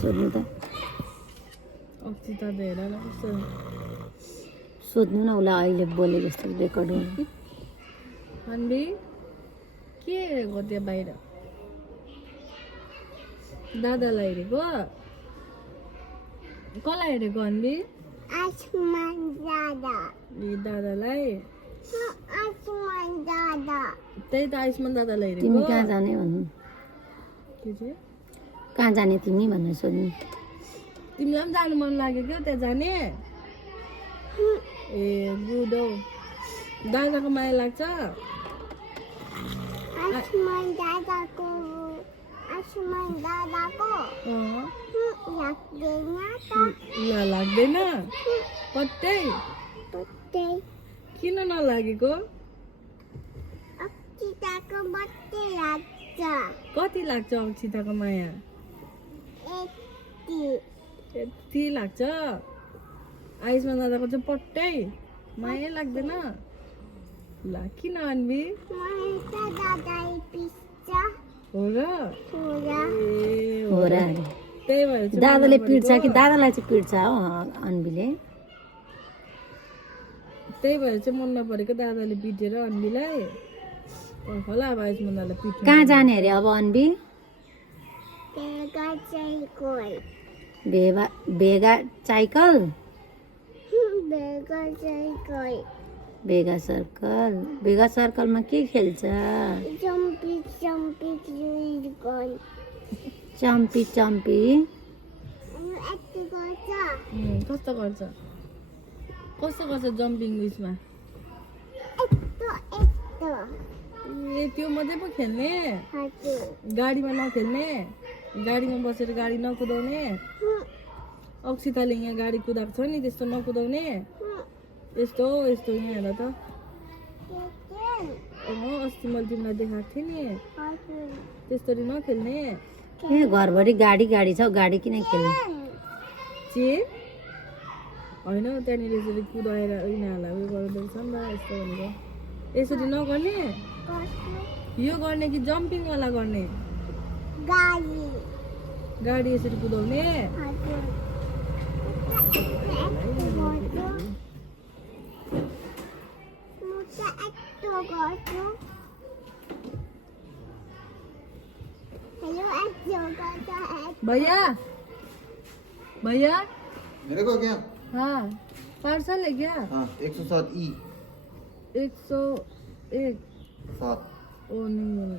सोध्नु त अक्षिता त हेर न कस्तो सोध्नु न उसलाई अहिले बोले जस्तो रेकर्ड गर्नु अन्बी के हेरेको त्यहाँ बाहिर दादालाई हेरेको कसलाई हेरेको अन्बी आसमान दादा ए दादालाई आसमान दादा त्यही त आयुष्मान दादालाई तिमी हेरेको कहाँ जाने भन्नु के चाहिँ कहाँ जाने तिमी भनेर सोध्नु तिमीलाई पनि जानु मन लाग्यो क्या त्यहाँ जाने ए गुड हौ दादाको माया लाग्छ आसमान दादाको अँ, लाग्दैन त ल लाग्दैन कतै बत्तै किन नलागेको अक्षिताको बत्तै लाग्छ कति लाग्छ अक्षिताको माया यति यति लाग्छ आयुष्मान दादाको चाहिँ पट्टै माया लाग्दैन ल किन अन्बी मलाई त दादाले पिस्छ हो र छोरा ए हो र त्यही भएर चाहिँ दादाले मन पिट्छ नपरेको। कि दादालाई चाहिँ पिट्छ हो अन्बीले त्यही भएर चाहिँ मन नपरेको दादाले पिटेर अन्बीलाई होला अब आयुष्मान दादालाई पिट्नु कहाँ जाने अरे अब अन्बी बेगा चाहिँ गयो भेगा साइकल बेगा चाहिँ गयो भेगा सर्कलमा के खेल्छ चम्पी गयो चम्पी यति गर्छ कस्तो गर्छ जम्पिङ उयसमा यस्तो ए त्यो मात्रै पो खेल्ने हजुर गाडीमा नखेल्ने गाडीमा बसेर गाडी नकुदाउने अक्षिताले यहाँ गाडी कुदाएको छ नि त्यस्तो नकुदाउने यस्तो यस्तो यहाँ हेर त अस्ति मैले तिमीलाई देखाएको थिएँ नि हजुर त्यस्तरी नखेल्ने ए घरभरि गाडी छ गाडी किन खेल्ने चे होइन त्यहाँनिर यसरी कुदाएर यिनीहरूलाई उयो गर्दो रहेछ नि त यस्तो भनेर यसरी नगर्ने यो गर्ने कि जम्पिङवाला गर्ने गाडी गाडी यसरी कुदाउने हजुर भैया भैया मेरे को क्या हाँ पार्सल है क्या हाँ 107 ई 101 7 ओ नहीं